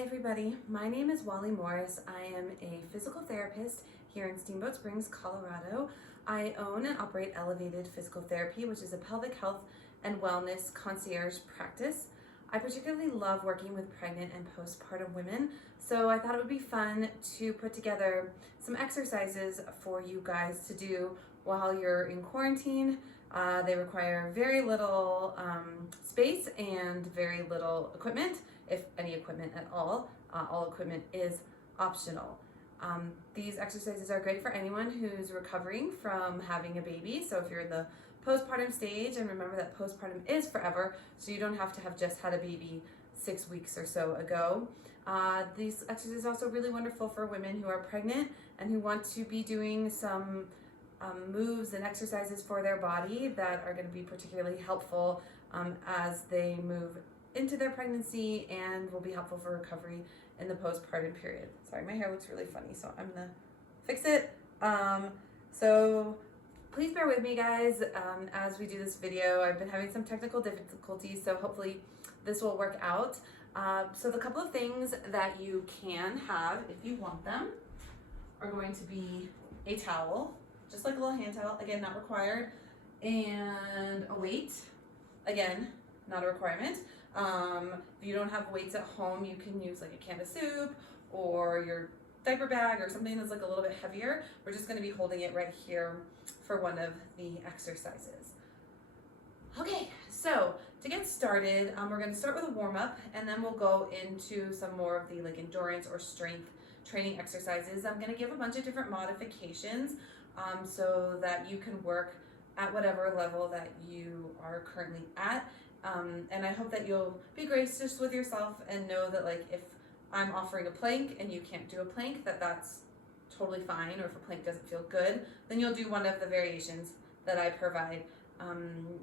Hi everybody, my name is Wally Morris. I am a physical therapist here in Steamboat Springs, Colorado. I own and operate Elevated Physical Therapy, which is a pelvic health and wellness concierge practice. I particularly love working with pregnant and postpartum women, so I thought it would be fun to put together some exercises for you guys to do while you're in quarantine. They require very little space and very little equipment, if any equipment at all. All equipment is optional. These exercises are great for anyone who's recovering from having a baby. So if you're in the postpartum stage, and remember that postpartum is forever, so you don't have to have just had a baby 6 weeks or so ago. These exercises are also really wonderful for women who are pregnant and who want to be doing some moves and exercises for their body that are going to be particularly helpful as they move into their pregnancy and will be helpful for recovery in the postpartum period. Sorry, my hair looks really funny, so I'm gonna fix it. So please bear with me, guys, as we do this video. I've been having some technical difficulties, so hopefully this will work out. So the couple of things that you can have if you want them are going to be a towel, just like a little hand towel, again, not required, and a weight, again, not a requirement. If you don't have weights at home, you can use like a can of soup or your diaper bag or something that's like a little bit heavier. We're just going to be holding it right here for one of the exercises. Okay, so to get started, we're going to start with a warm-up, and then we'll go into some more of the like endurance or strength training exercises. I'm going to give a bunch of different modifications so that you can work at whatever level that you are currently at. And I hope that you'll be gracious with yourself and know that, like, if I'm offering a plank and you can't do a plank, that's totally fine. Or if a plank doesn't feel good, then you'll do one of the variations that I provide.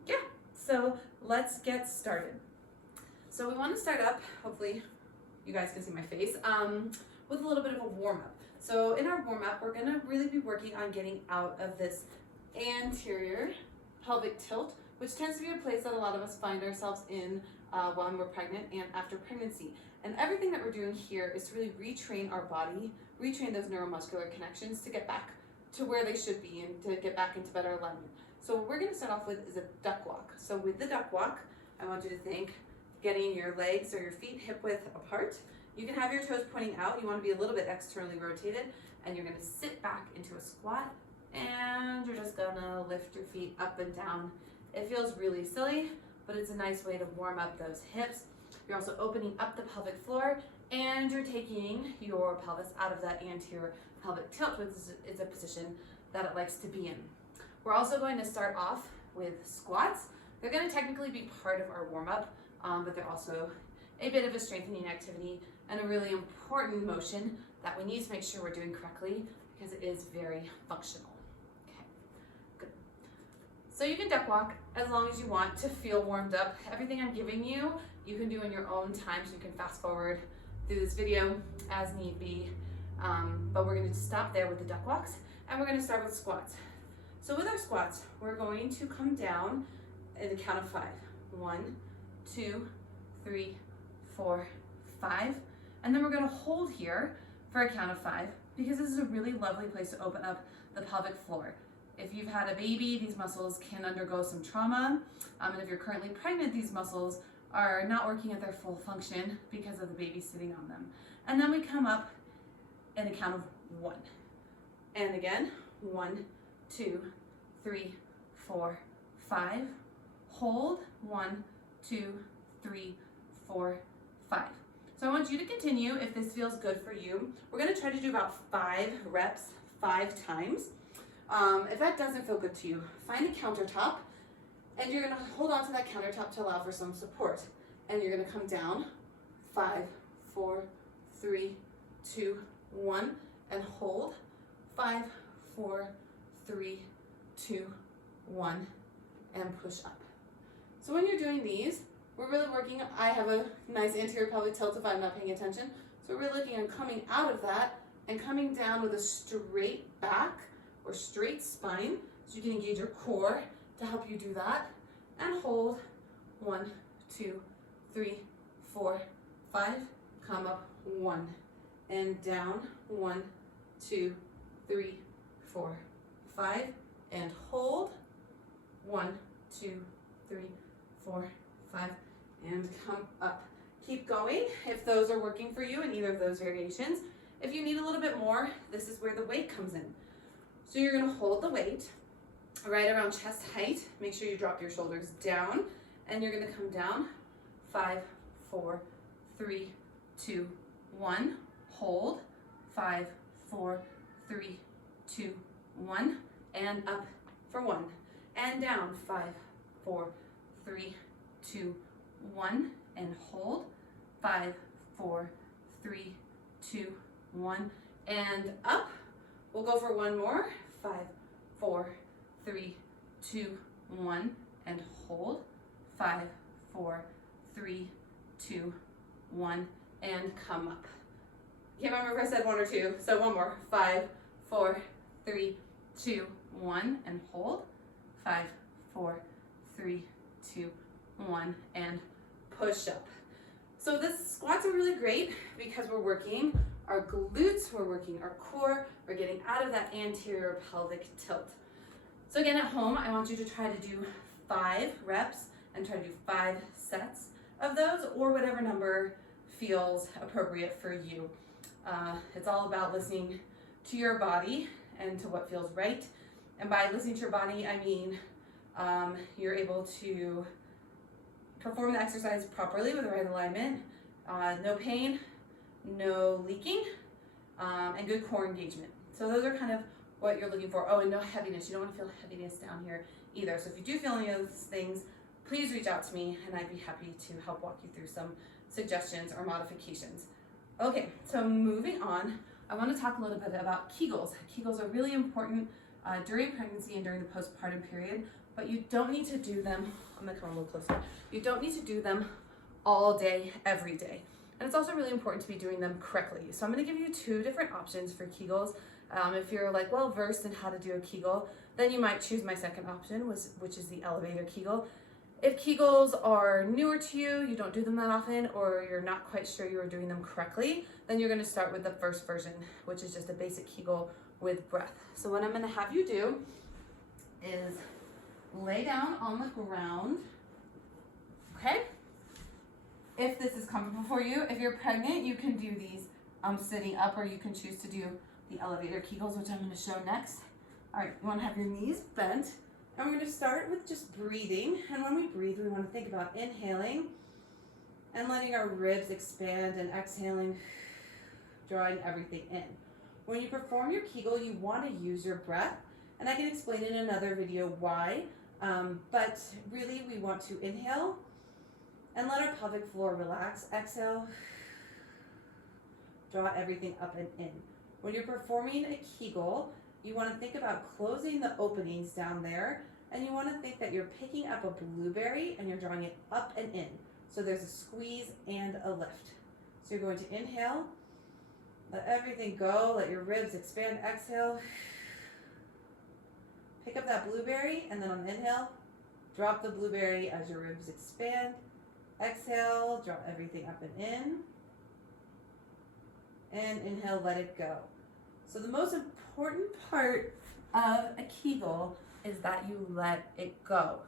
Yeah, so let's get started. So we want to start up, hopefully you guys can see my face, with a little bit of a warm-up. So in our warm-up, we're going to really be working on getting out of this anterior pelvic tilt, which tends to be a place that a lot of us find ourselves in when we're pregnant and after pregnancy. And everything that we're doing here is to really retrain our body, retrain those neuromuscular connections to get back to where they should be and to get back into better alignment. So what we're going to start off with is a duck walk. So with the duck walk, I want you to think getting your legs or your feet hip width apart. You can have your toes pointing out. You want to be a little bit externally rotated, and you're going to sit back into a squat, and you're just going to lift your feet up and down. It feels really silly, but it's a nice way to warm up those hips. You're also opening up the pelvic floor, and you're taking your pelvis out of that anterior pelvic tilt, which is a position that it likes to be in. We're also going to start off with squats. They're going to technically be part of our warm-up, but they're also a bit of a strengthening activity and a really important motion that we need to make sure we're doing correctly because it is very functional. Okay, good. So you can duck walk as long as you want to feel warmed up. Everything I'm giving you, you can do in your own time, so you can fast forward through this video as need be. But we're going to stop there with the duck walks, and we're going to start with squats. So with our squats, we're going to come down in the count of 5. 1, 2, 3, 4, 5. And then we're going to hold here for a count of 5 because this is a really lovely place to open up the pelvic floor. If you've had a baby, these muscles can undergo some trauma. And if you're currently pregnant, these muscles are not working at their full function because of the baby sitting on them. And then we come up in a count of 1. And again, 1, 2, 3, 4, 5. Hold, 1, 2, 3, 4, 5. So I want you to continue if this feels good for you. We're going to try to do about 5 reps, 5 times. If that doesn't feel good to you, find a countertop, and you're going to hold on to that countertop to allow for some support. And you're going to come down, 5, 4, 3, 2, 1, and hold, 5, 4, 3, 2, 1, and push up. So when you're doing these, we're really working, I have a nice anterior pelvic tilt if I'm not paying attention. So we're really looking on coming out of that and coming down with a straight back or straight spine. So you can engage your core to help you do that. And hold, 1, 2, 3, 4, 5. Come up, 1, and down, 1, 2, 3, 4, 5, and hold, 1, 2, 3, 4, 5, and come up. Keep going if those are working for you in either of those variations. If you need a little bit more, this is where the weight comes in. So you're gonna hold the weight right around chest height. Make sure you drop your shoulders down, and you're gonna come down, 5, 4, 3, 2, 1, hold, 5, 4, 3, 2, 1, and up for 1, and down, 5, 4, 3, 2, 1, and hold, 5, 4, 3, 2, 1, and up. We'll go for one more, 5, 4, 3, 2, 1, and hold, 5, 4, 3, 2, 1, and come up. Can't remember if I said 1 or 2, so one more, 5, 4, 3, 2, 1, and hold, 5, 4, 3, 2, 1, and push up. So this squats are really great because we're working our glutes, we're working our core, we're getting out of that anterior pelvic tilt. So again, at home, I want you to try to do 5 reps and try to do 5 sets of those, or whatever number feels appropriate for you. It's all about listening to your body and to what feels right. And by listening to your body, I mean you're able to perform the exercise properly with the right alignment, no pain, no leaking, and good core engagement. So those are kind of what you're looking for. Oh, and no heaviness. You don't want to feel heaviness down here either. So if you do feel any of those things, please reach out to me and I'd be happy to help walk you through some suggestions or modifications. Okay, so moving on, I want to talk a little bit about Kegels. Kegels are really important during pregnancy and during the postpartum period, but you don't need to do them, I'm gonna come a little closer. You don't need to do them all day, every day. And it's also really important to be doing them correctly. So I'm gonna give you 2 different options for Kegels. If you're like well versed in how to do a Kegel, then you might choose my second option, which is the elevator Kegel. If Kegels are newer to you, you don't do them that often, or you're not quite sure you are doing them correctly, then you're gonna start with the first version, which is just a basic Kegel with breath. So what I'm gonna have you do is lay down on the ground, okay? If this is comfortable for you, if you're pregnant, you can do these sitting up, or you can choose to do the elevator Kegels, which I'm gonna show next. All right, you wanna have your knees bent, and we're gonna start with just breathing. And when we breathe, we wanna think about inhaling and letting our ribs expand, and exhaling, drawing everything in. When you perform your Kegel, you wanna use your breath, and I can explain in another video why, but really we want to inhale and let our pelvic floor relax. Exhale, draw everything up and in. When you're performing a Kegel, you want to think about closing the openings down there, and you want to think that you're picking up a blueberry and you're drawing it up and in. So there's a squeeze and a lift. So you're going to inhale, let everything go, let your ribs expand. Exhale, pick up that blueberry, and then on the inhale, drop the blueberry as your ribs expand. Exhale, draw everything up and in. And inhale, let it go. So the most important part of a Kegel is that you let it go.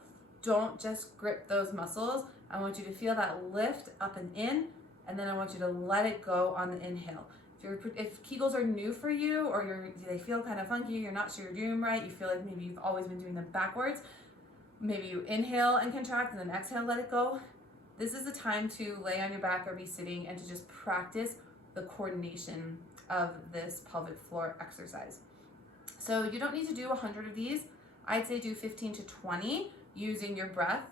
Don't just grip those muscles. I want you to feel that lift up and in, and then I want you to let it go on the inhale. If Kegels are new for you, or they feel kind of funky, you're not sure you're doing them right, you feel like maybe you've always been doing them backwards, maybe you inhale and contract and then exhale, let it go. This is the time to lay on your back or be sitting and to just practice the coordination of this pelvic floor exercise. So you don't need to do 100 of these. I'd say do 15 to 20 using your breath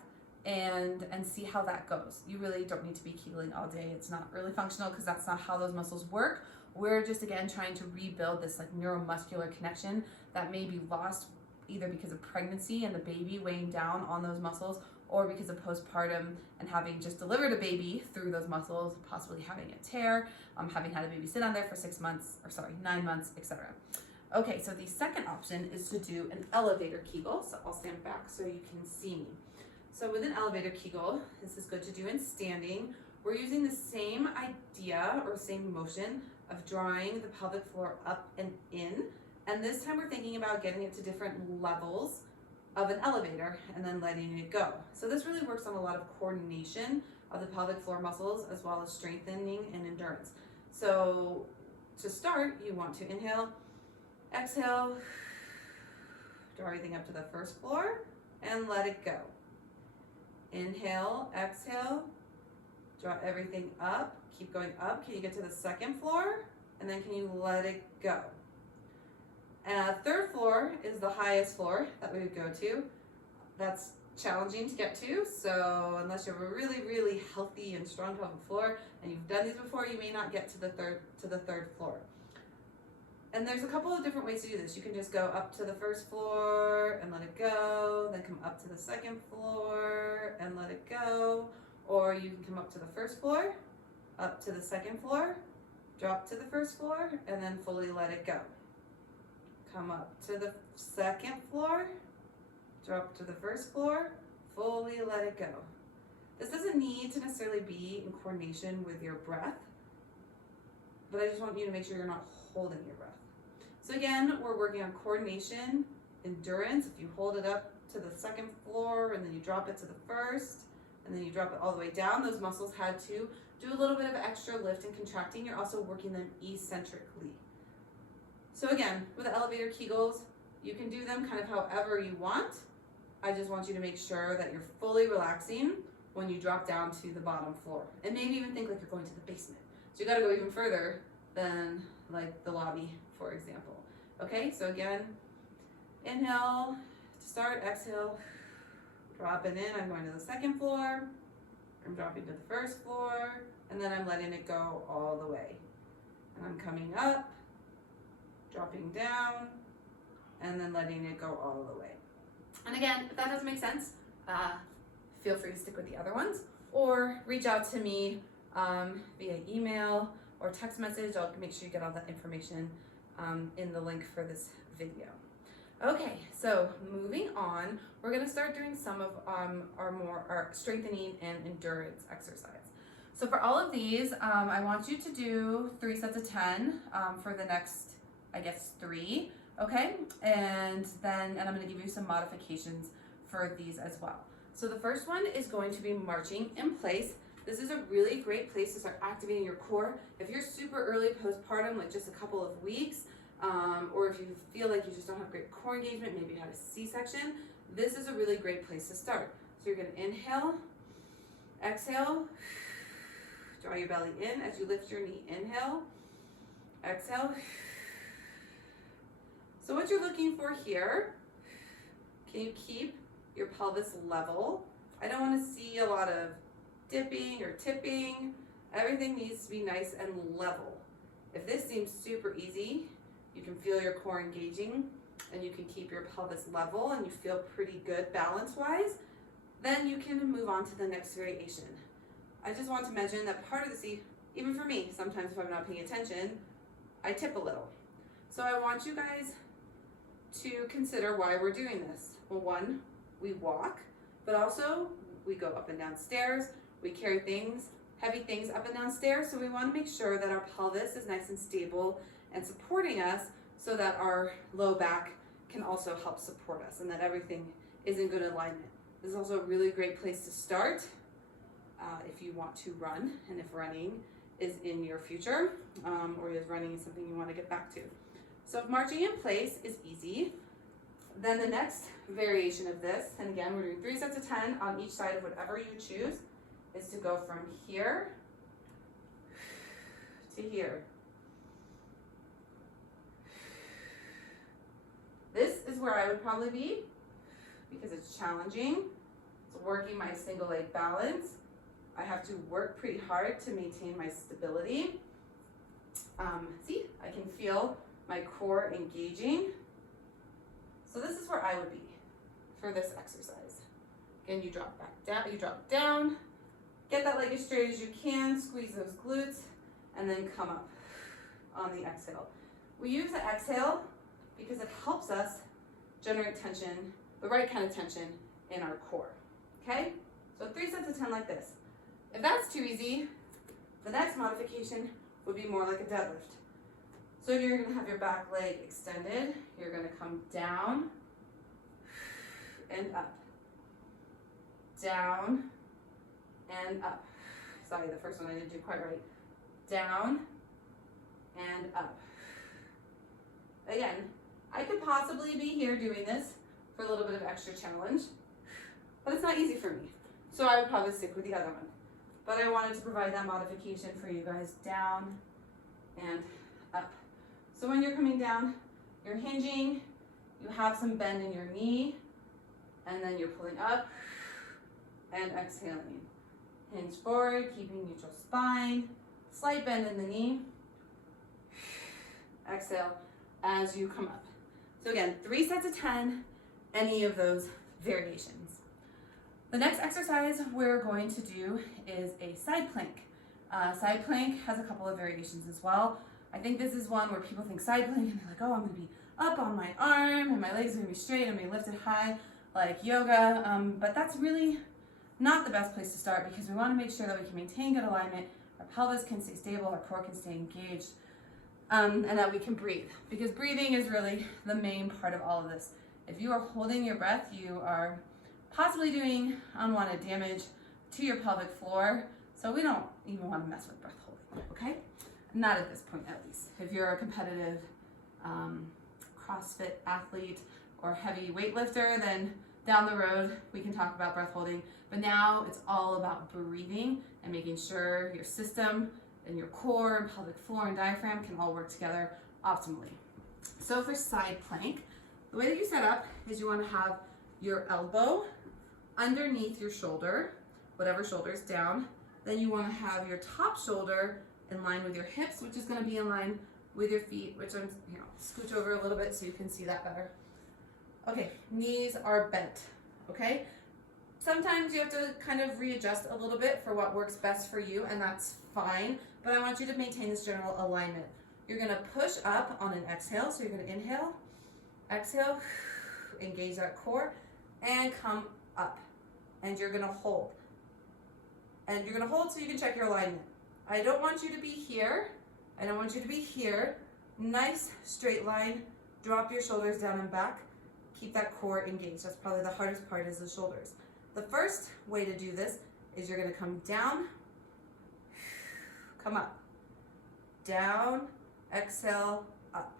and see how that goes. You really don't need to be Kegeling all day. It's not really functional because that's not how those muscles work. We're just, again, trying to rebuild this like neuromuscular connection that may be lost either because of pregnancy and the baby weighing down on those muscles, or because of postpartum and having just delivered a baby through those muscles, possibly having a tear, having had a baby sit on there for 9 months, etc. Okay, so the second option is to do an elevator Kegel. So I'll stand back so you can see me. So with an elevator Kegel, this is good to do in standing we're using the same idea or same motion of drawing the pelvic floor up and in. And this time we're thinking about getting it to different levels of an elevator and then letting it go. So this really works on a lot of coordination of the pelvic floor muscles as well as strengthening and endurance. So to start, you want to inhale, exhale, draw everything up to the first floor and let it go. Inhale, exhale, draw everything up, keep going up. Can you get to the second floor? And then can you let it go? And third floor is the highest floor that we would go to. That's challenging to get to, so unless you have a really, really healthy and strong pelvic floor and you've done these before, you may not get to the third floor. And there's a couple of different ways to do this. You can just go up to the first floor and let it go, then come up to the second floor and let it go, or you can come up to the first floor, up to the second floor, drop to the first floor, and then fully let it go. Come up to the second floor, drop to the first floor, fully let it go. This doesn't need to necessarily be in coordination with your breath, but I just want you to make sure you're not holding your breath. So again, we're working on coordination, endurance. If you hold it up to the second floor and then you drop it to the first, and then you drop it all the way down, those muscles had to do a little bit of extra lift and contracting. You're also working them eccentrically. So again, with the elevator Kegels, you can do them kind of however you want. I just want you to make sure that you're fully relaxing when you drop down to the bottom floor. And maybe even think like you're going to the basement. So you gotta go even further than like the lobby, for example. Okay, so again, inhale to start, exhale, drop it in. I'm going to the second floor, I'm dropping to the first floor, and then I'm letting it go all the way. And I'm coming up, dropping down, and then letting it go all the way. And again, if that doesn't make sense, feel free to stick with the other ones or reach out to me via email or text message. I'll make sure you get all that information in the link for this video. Okay, so moving on, we're gonna start doing some of our strengthening and endurance exercise. So for all of these, I want you to do 3 sets of 10 for the next, I guess, 3, okay? And I'm gonna give you some modifications for these as well. So the first one is going to be marching in place. This is a really great place to start activating your core. If you're super early postpartum, like just a couple of weeks, or if you feel like you just don't have great core engagement, maybe you had a C-section, this is a really great place to start. So you're gonna inhale, exhale, draw your belly in as you lift your knee. Inhale, exhale. So what you're looking for here, can you keep your pelvis level? I don't want to see a lot of dipping or tipping. Everything needs to be nice and level. If this seems super easy, you can feel your core engaging and you can keep your pelvis level and you feel pretty good balance-wise, then you can move on to the next variation. I just want to mention that part of the even for me, sometimes if I'm not paying attention, I tip a little. So I want you guys to consider why we're doing this. Well, one, we walk, but also we go up and down stairs, we carry things, heavy things up and down stairs, so we want to make sure that our pelvis is nice and stable and supporting us so that our low back can also help support us and that everything is in good alignment. This is also a really great place to start if you want to run and if running is in your future or if running is something you want to get back to. So if marching in place is easy, then the next variation of this, and again we're doing 3 sets of 10 on each side of whatever you choose, is to go from here to here. This is where I would probably be because it's challenging. It's working my single leg balance. I have to work pretty hard to maintain my stability. See, I can feel my core engaging. So this is where I would be for this exercise. Again, you drop back down, you drop down, get that leg as straight as you can, squeeze those glutes, and then come up on the exhale. We use the exhale because it helps us generate tension, the right kind of tension in our core, okay? So 3 sets of 10 like this. If that's too easy, the next modification would be more like a deadlift. So you're gonna have your back leg extended. You're gonna come down and up. Down and up. Sorry, the first one I didn't do quite right. Down and up. Again, I could possibly be here doing this for a little bit of extra challenge, but it's not easy for me. So I would probably stick with the other one. But I wanted to provide that modification for you guys. Down and up. So when you're coming down, you're hinging, you have some bend in your knee, and then you're pulling up and exhaling. Hinge forward, keeping neutral spine, slight bend in the knee. Exhale as you come up. So again, 3 sets of 10, any of those variations. The next exercise we're going to do is a side plank. Side plank has a couple of variations as well. I think this is one where people think side plank and they're like, oh, I'm gonna be up on my arm and my legs are gonna be straight, I'm gonna be lifted high like yoga, but that's really not the best place to start because we wanna make sure that we can maintain good alignment, our pelvis can stay stable, our core can stay engaged, and that we can breathe, because breathing is really the main part of all of this. If you are holding your breath, you are possibly doing unwanted damage to your pelvic floor, so we don't even want to mess with breath holding, okay? Not at this point, at least. If you're a competitive CrossFit athlete or heavy weightlifter, then down the road we can talk about breath holding, but now it's all about breathing and making sure your system and your core and pelvic floor and diaphragm can all work together optimally. So for side plank, the way that you set up is you want to have your elbow underneath your shoulder, whatever shoulder's down. Then you want to have your top shoulder in line with your hips, which is going to be in line with your feet, which I'm, scooch over a little bit so you can see that better. Okay, knees are bent, okay? Sometimes you have to kind of readjust a little bit for what works best for you, and that's fine, but I want you to maintain this general alignment. You're gonna push up on an exhale, so you're gonna inhale, exhale, engage that core, and come up. And you're gonna hold. And you're gonna hold so you can check your alignment. I don't want you to be here. I don't want you to be here. Nice straight line. Drop your shoulders down and back. Keep that core engaged. That's probably the hardest part, is the shoulders. The first way to do this is you're gonna come down, come up, down, exhale, up,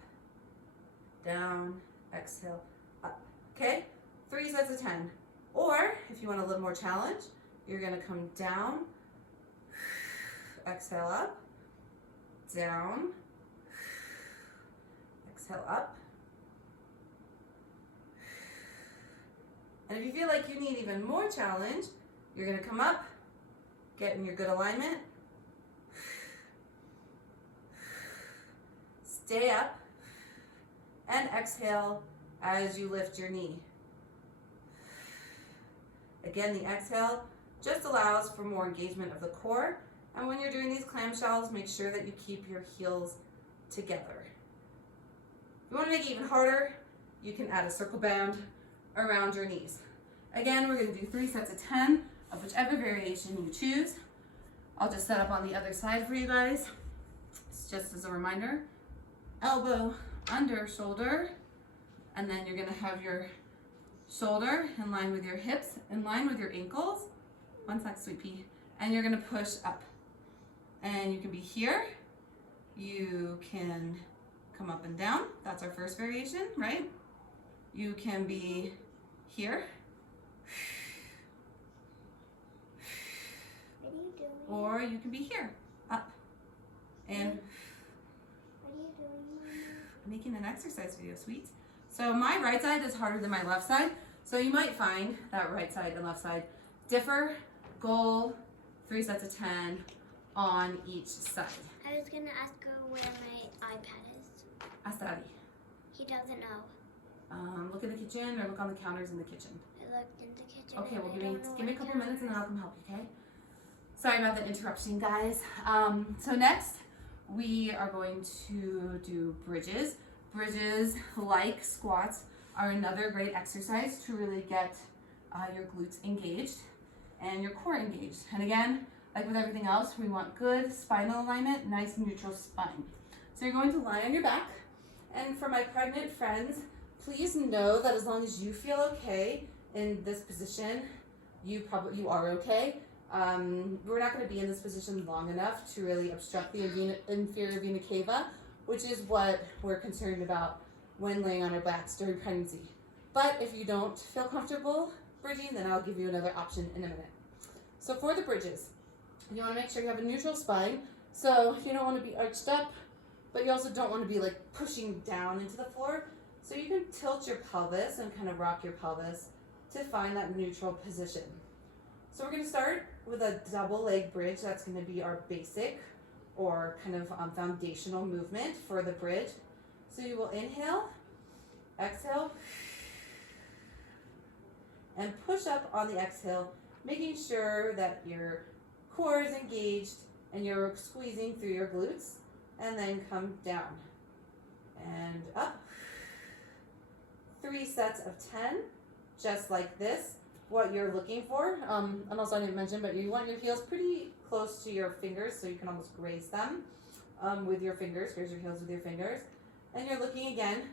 down, exhale, up, okay? 3 sets of 10. Or if you want a little more challenge, you're gonna come down, exhale up, down, exhale up. And if you feel like you need even more challenge, you're gonna come up, get in your good alignment, stay up, and exhale as you lift your knee. Again, the exhale just allows for more engagement of the core. And when you're doing these clamshells, make sure that you keep your heels together. If you want to make it even harder, you can add a circle band around your knees. Again, we're going to do 3 sets of 10 of whichever variation you choose. I'll just set up on the other side for you guys. It's just as a reminder. Elbow under shoulder, and then you're going to have your shoulder in line with your hips, in line with your ankles. One sec, sweet pea. And you're going to push up. And you can be here. You can come up and down. That's our first variation, right? You can be here. What are you doing? Or you can be here, up. And What are you doing, Mama? making an exercise video, sweets. So my right side is harder than my left side. So you might find that right side and left side differ. Goal, 3 sets of 10 on each side. I was gonna ask her where my iPad is. Ask Daddy. He doesn't know. Look in the kitchen or look on the counters in the kitchen. I looked in the kitchen. Okay, and well I give me don't know a where couple the minutes and then camera I'll come help you, okay? Sorry about the interruption, guys. So next we are going to do bridges. Bridges, like squats, are another great exercise to really get your glutes engaged and your core engaged. And again, like with everything else, we want good spinal alignment, nice neutral spine. So you're going to lie on your back. And for my pregnant friends, please know that as long as you feel okay in this position, you are okay. We're not going to be in this position long enough to really obstruct the inferior vena cava, which is what we're concerned about when laying on our backs during pregnancy. But if you don't feel comfortable bridging, then I'll give you another option in a minute. So for the bridges, you want to make sure you have a neutral spine. So you don't want to be arched up, but you also don't want to be like pushing down into the floor. So you can tilt your pelvis and kind of rock your pelvis to find that neutral position. So we're going to start with a double leg bridge. That's going to be our basic or kind of foundational movement for the bridge. So you will inhale, exhale, and push up on the exhale, making sure that your core is engaged and you're squeezing through your glutes, and then come down and up. 3 sets of 10, just like this. What you're looking for, and also I didn't mention, but you want your heels pretty close to your fingers so you can almost graze them with your fingers. Graze your heels with your fingers. And you're looking again,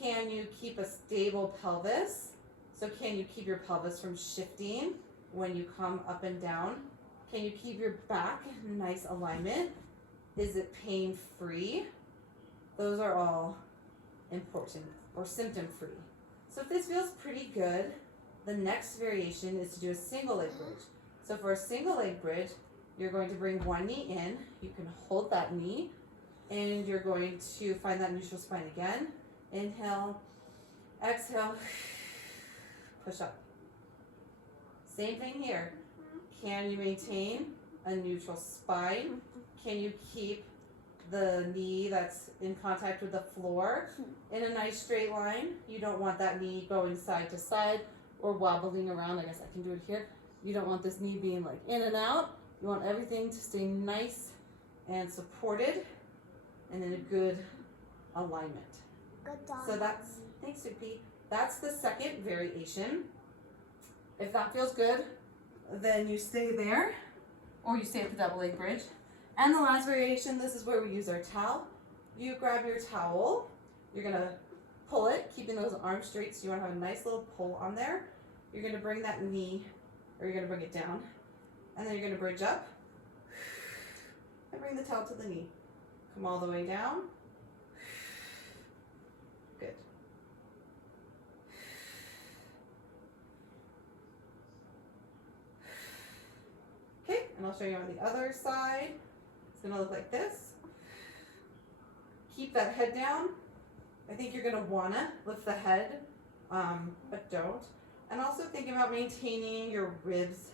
can you keep a stable pelvis? So can you keep your pelvis from shifting when you come up and down? Can you keep your back in nice alignment? Is it pain-free? Those are all important, or symptom-free. So if this feels pretty good, the next variation is to do a single leg bridge. So for a single leg bridge, you're going to bring one knee in. You can hold that knee, and you're going to find that neutral spine again. Inhale, exhale, push up. Same thing here. Can you maintain a neutral spine? Can you keep the knee that's in contact with the floor in a nice straight line? You don't want that knee going side to side or wobbling around. I guess I can do it here. You don't want this knee being like in and out. You want everything to stay nice and supported and in a good alignment. Good dog. So that's, thanks Soupy. That's the second variation. If that feels good, then you stay there, or you stay at the double leg bridge. And the last variation, this is where we use our towel. You grab your towel, you're gonna pull it, keeping those arms straight, so you wanna have a nice little pull on there. You're gonna bring that knee, or you're gonna bring it down, and then you're gonna bridge up, and bring the towel to the knee. Come all the way down. Good. Okay, and I'll show you on the other side. It's gonna look like this. Keep that head down. I think you're gonna wanna lift the head, but don't. And also think about maintaining your ribs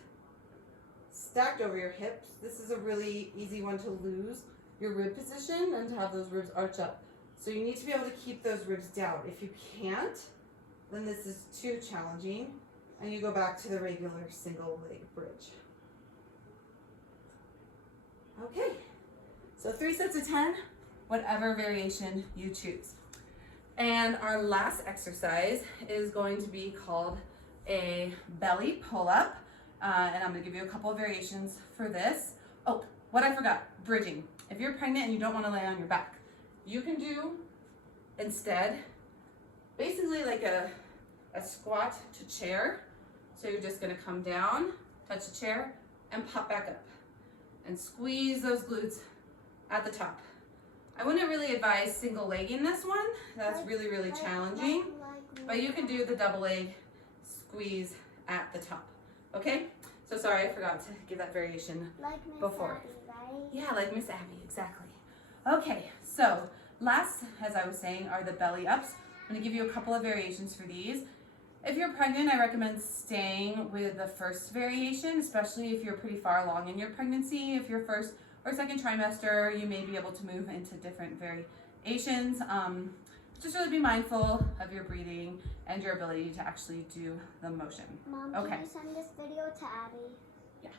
stacked over your hips. This is a really easy one to lose your rib position and to have those ribs arch up. So you need to be able to keep those ribs down. If you can't, then this is too challenging, and you go back to the regular single leg bridge. Okay, so 3 sets of 10, whatever variation you choose. And our last exercise is going to be called a belly pull-up, and I'm gonna give you a couple of variations for this. Oh, what I forgot, bridging. If you're pregnant and you don't wanna lay on your back, you can do instead basically like a squat to chair. So you're just gonna come down, touch the chair, and pop back up. And squeeze those glutes at the top. I wouldn't really advise single legging this one. That's really, really challenging. But you can do the double leg squeeze at the top. Okay? So sorry, I forgot to give that variation before. Right? Yeah, like Miss Abby, exactly. Okay, so last, as I was saying, are the belly ups. I'm gonna give you a couple of variations for these. If you're pregnant, I recommend staying with the first variation, especially if you're pretty far along in your pregnancy. If you're first or second trimester, you may be able to move into different variations. Just really be mindful of your breathing and your ability to actually do the motion. Mom, Okay. can you send this video to Abby?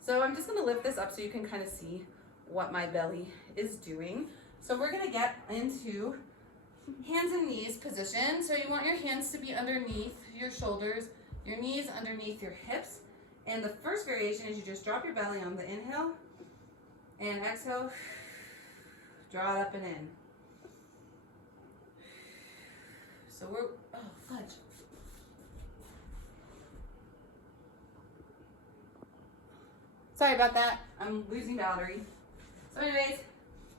So I'm just gonna lift this up so you can kind of see what my belly is doing. So we're gonna get into hands and knees position. So you want your hands to be underneath your shoulders, your knees underneath your hips, And the first variation is you just drop your belly on the inhale and exhale, draw it up and in. So we're, oh, fudge. Sorry about that, I'm losing battery. So anyways,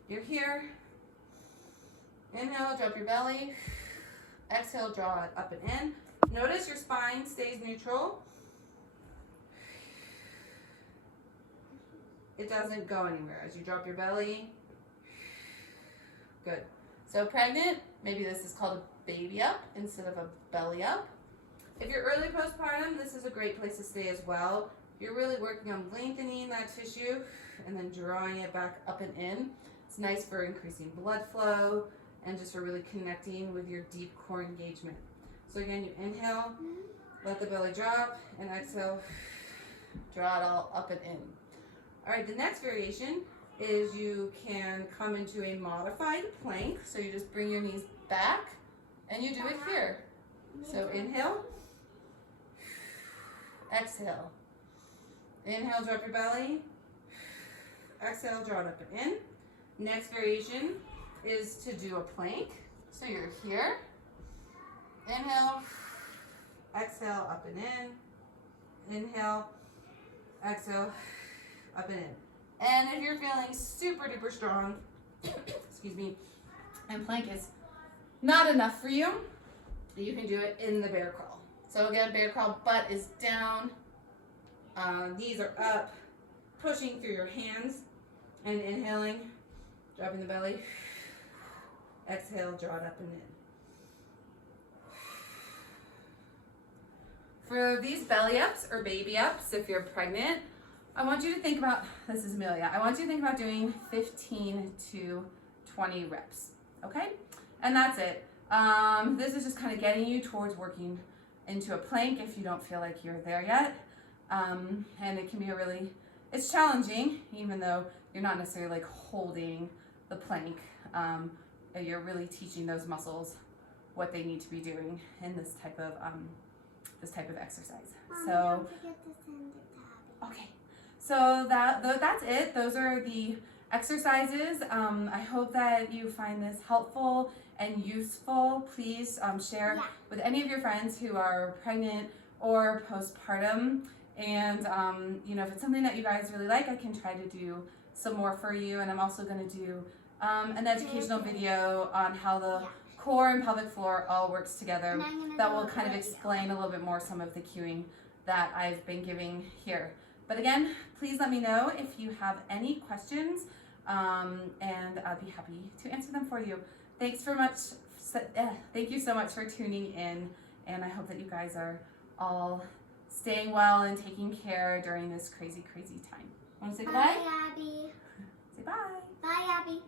you're here. Inhale, drop your belly. Exhale, draw it up and in. Notice your spine stays neutral. It doesn't go anywhere as you drop your belly. Good. So pregnant, maybe this is called a baby up instead of a belly up. If you're early postpartum, this is a great place to stay as well. You're really working on lengthening that tissue and then drawing it back up and in. It's nice for increasing blood flow and just for really connecting with your deep core engagement. So again, you inhale, let the belly drop, and exhale, draw it all up and in. All right, the next variation is you can come into a modified plank. So you just bring your knees back and you do it here. So inhale, exhale. Inhale, drop your belly. Exhale, draw it up and in. Next variation is to do a plank. So you're here. Inhale, exhale, up and in. Inhale, exhale, up and in. And if you're feeling super duper strong, excuse me, and plank is not enough for you, you can do it in the bear crawl. So again, bear crawl, butt is down, knees are up, pushing through your hands, and inhaling, dropping the belly, exhale, draw it up and in. For these belly ups or baby ups, if you're pregnant, I want you to think about, this is Amelia, I want you to think about doing 15 to 20 reps, okay? And that's it. This is just kind of getting you towards working into a plank if you don't feel like you're there yet. And it can be it's challenging, even though you're not necessarily like holding the plank. You're really teaching those muscles what they need to be doing in this type of exercise. Mom, So, don't forget to send it to Abby. okay. So that's it. Those are the exercises. I hope that you find this helpful and useful. Please share with any of your friends who are pregnant or postpartum. And if it's something that you guys really like, I can try to do some more for you. And I'm also going to do an educational video on how the core and pelvic floor all works together. That will kind of explain a little bit more some of the cueing that I've been giving here. But again, please let me know if you have any questions, and I'll be happy to answer them for you. Thank you so much for tuning in, and I hope that you guys are all staying well and taking care during this crazy, crazy time. Want to say goodbye? Bye, Abby. Say bye. Bye, Abby.